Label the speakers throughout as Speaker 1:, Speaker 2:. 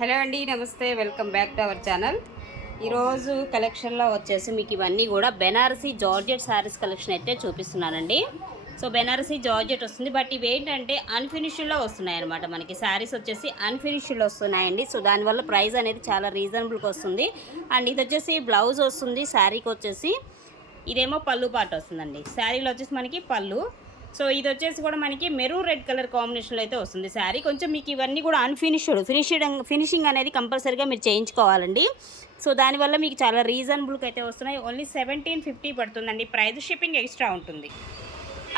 Speaker 1: Hello అండి నమస్తే. Welcome back to our channel. ఈరోజు కలెక్షన్లో వచ్చేసి మీకు ఇవన్నీ కూడా బెనారసీ జార్జెట్ శారీస్ కలెక్షన్ అయితే చూపిస్తున్నానండి. సో బెనారసీ జార్జెట్ వస్తుంది. బట్ ఇవి ఏంటంటే అన్ఫినిష్డ్లో వస్తున్నాయి అనమాట మనకి శారీస్ వచ్చేసి అన్ఫినిష్డ్లో వస్తున్నాయండి. సో దానివల్ల ప్రైస్ అనేది చాలా రీజనబుల్గా వస్తుంది. అండ్ ఇది వచ్చేసి బ్లౌజ్ వస్తుంది. శారీకి వచ్చేసి ఇదేమో పళ్ళు పాట వస్తుందండి. శారీలో వచ్చేసి మనకి పళ్ళు సో ఇది వచ్చేసి కూడా మనకి మెరూన్ రెడ్ కలర్ కాంబినేషన్లో అయితే వస్తుంది శారీ. కొంచెం మీకు ఇవన్నీ కూడా అన్ఫినిష్డ్ ఫినిషింగ్ ఫినిషింగ్ అనేది కంపల్సరీగా మీరు చేయించుకోవాలండి. సో దానివల్ల మీకు చాలా రీజనబుల్కి అయితే వస్తున్నాయి. ఓన్లీ సెవెంటీన్ ఫిఫ్టీ పడుతుందండి. ప్రైస్ షిప్పింగ్ ఎక్స్ట్రా ఉంటుంది.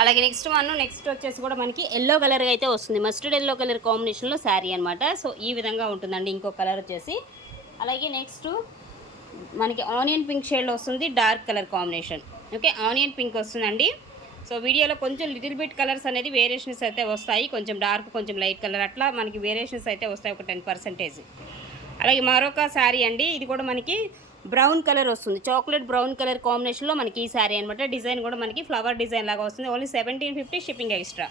Speaker 1: అలాగే నెక్స్ట్ వన్ నెక్స్ట్ వచ్చేసి కూడా మనకి ఎల్లో కలర్ అయితే వస్తుంది. మస్టర్డ్ ఎల్లో కలర్ కాంబినేషన్లో శారీ అనమాట సో ఈ విధంగా ఉంటుందండి ఇంకో కలర్ వచ్చేసి. అలాగే నెక్స్ట్ మనకి ఆనియన్ పింక్ షేడ్లో వస్తుంది. Dark colour combination. Okay onion pink వస్తుందండి. సో వీడియోలో కొంచెం లిటిల్ బిట్ కలర్స్ అనేది వేరియేషన్స్ అయితే వస్తాయి. కొంచెం డార్క్ కొంచెం లైట్ కలర్ అట్లా మనకి వేరియేషన్స్ అయితే వస్తాయి ఒక టెన్ పర్సెంటేజ్ అలాగే మరొక శారీ అండి. ఇది కూడా మనకి బ్రౌన్ కలర్ వస్తుంది. చాక్లెట్ బ్రౌన్ కలర్ కాంబినేషన్లో మనకి ఈ శారీ అనమాట డిజైన్ కూడా మనకి ఫ్లవర్ డిజైన్ లాగా వస్తుంది. Only seventeen fifty shipping extra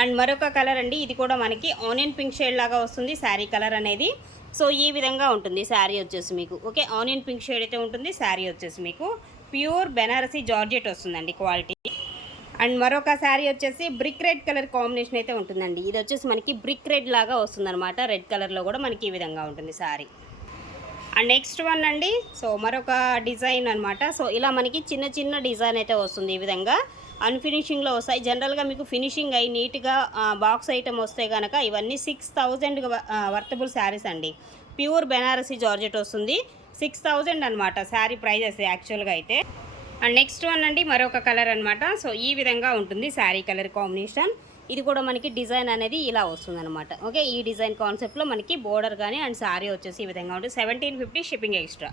Speaker 1: and మరొక కలర్ అండి. ఇది కూడా మనకి ఆనియన్ పింక్ షేడ్ లాగా వస్తుంది శారీ కలర్ అనేది. సో ఈ విధంగా ఉంటుంది శారీ వచ్చేసి మీకు. ఓకే ఆనియన్ పింక్ షేడ్ అయితే ఉంటుంది శారీ వచ్చేసి మీకు. ప్యూర్ బెనారసీ జార్జెట్ వస్తుందండి క్వాలిటీ అండ్ మరొక శారీ వచ్చేసి బ్రిక్ రెడ్ కలర్ కాంబినేషన్ అయితే ఉంటుందండి. ఇది వచ్చేసి మనకి బ్రిక్ రెడ్ లాగా వస్తుందన్నమాట. రెడ్ కలర్లో కూడా మనకి ఈ విధంగా ఉంటుంది శారీ. అండ్ నెక్స్ట్ వన్ అండి సో మరొక డిజైన్ అనమాట సో ఇలా మనకి చిన్న చిన్న డిజైన్ అయితే వస్తుంది ఈ విధంగా. అన్ఫినిషింగ్లో వస్తాయి. జనరల్గా మీకు ఫినిషింగ్ అయి నీట్గా బాక్స్ ఐటమ్ వస్తే కనుక ఇవన్నీ సిక్స్ థౌజండ్ వర్తబుల్ శారీస్ అండి. ప్యూర్ బెనారసీ జార్జెట్ వస్తుంది. సిక్స్ థౌజండ్ అనమాట శారీ ప్రైజెస్ యాక్చువల్గా అయితే. అండ్ నెక్స్ట్ వన్ అండి మరొక కలర్ అనమాట సో ఈ విధంగా ఉంటుంది శారీ కలర్ కాంబినేషన్. ఇది కూడా మనకి డిజైన్ అనేది ఇలా వస్తుందన్నమాట. ఓకే ఈ డిజైన్ కాన్సెప్ట్లో మనకి బోర్డర్ కానీ అండ్ శారీ వచ్చేసి ఈ విధంగా ఉంటుంది. Seventeen fifty shipping extra